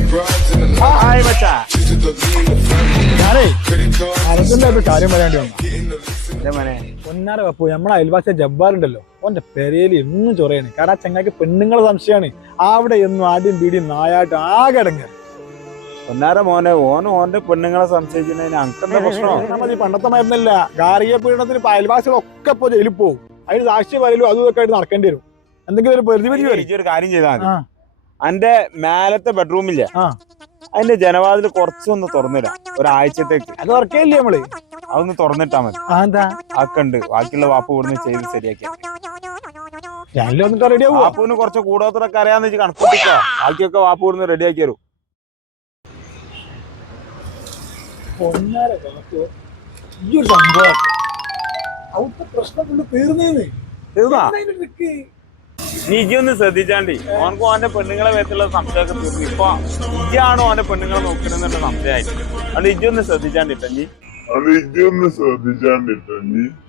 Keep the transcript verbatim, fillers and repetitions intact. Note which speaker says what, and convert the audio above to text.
Speaker 1: Hi മച്ചാ.
Speaker 2: ഞാനേ അനന്തിന്റെ ഒരു കാര്യം പറയാണ്ടി വന്നു.
Speaker 1: മോനെ
Speaker 2: പൊന്നാര പപ്പു നമ്മളെ അയൽവാസിയ ജബ്ബാറുണ്ടല്ലോ, ഓന്റെ പെരേല് എന്നും ചൊറയാണ്. കാരണം ചങ്ങാക്ക് പെണ്ണുങ്ങളെ സംശയമാണ്. അവിടെ എന്നും ആദ്യം പീടിയും നായായിട്ട് ആകെ അടങ്ങ്.
Speaker 1: പൊന്നാര മോനെ, ഓൻ ഓന്റെ പെണ്ണുങ്ങളെ സംശയിക്കുന്നതിന് അനക്കെന്താ പ്രശ്നമോ?
Speaker 2: ഈ പണ്ടത്തെ മരുന്നില്ല, ഗാർഹിക പീഡനത്തിന് ഇപ്പൊ അയൽവാസികളൊക്കെ ഇപ്പൊ ജയിലിൽ പോകും. അതിന് സാക്ഷി പറയലും അതും ഒക്കെ ആയിട്ട് നടക്കേണ്ടി വരും. എന്തെങ്കിലും ഒരു പ്രതിവിധി വരും.
Speaker 1: ഒരു കാര്യം ചെയ്താൽ മതി. എന്റെ മേലത്തെ ബെഡ്റൂമില്ലേ, അതിന്റെ ജനവാതിൽ കുറച്ചൊന്ന് തുറന്നിടാം ഒരാഴ്ചത്തേക്ക്.
Speaker 2: അത് ഉറക്കയില്ലേ നമ്മള്,
Speaker 1: അതൊന്ന് തുറന്നിട്ടാ മതി.
Speaker 2: എന്താ
Speaker 1: ആക്കണ്ട് ബാക്കിയുള്ള വാപ്പ് ഇവിടുന്ന് ചെയ്ത് ശരിയാക്കിയാ.
Speaker 2: ഞാനില്ല വന്നിട്ട് റെഡി ആവുക.
Speaker 1: വാപ്പുവിന് കുറച്ച് കൂടോത്രൊക്കെ അറിയാന്ന് വെച്ച് കണക്കൂട്ടിക്കാ. ബാക്കിയൊക്കെ വാപ്പ് ഇവിടുന്ന് റെഡിയാക്കി തരും.
Speaker 2: ഈ ഒരു സംഭവം അവിടുത്തെ പ്രശ്നം കൊണ്ട് തീർന്നേന്ന്
Speaker 1: തീർന്നാ നീ ഇജൊന്ന് ശ്രദ്ധിച്ചാണ്ടി. ഓനക്ക് ഓന്റെ പെണ്ണുങ്ങളെ വേത്തുള്ള സംശയമൊക്കെ തീർന്നു. ഇപ്പൊ ഇജാണോ ഓന്റെ പെണ്ണുങ്ങളെ നോക്കണെന്നുള്ള സംശയമായിട്ട്. അതുകൊണ്ട് ഇജൊന്ന് ശ്രദ്ധിച്ചാണ്ടിട്ട നീ
Speaker 3: അത് ഇജൊന്ന് ശ്രദ്ധിച്ചാണ്ടിട്ട നീ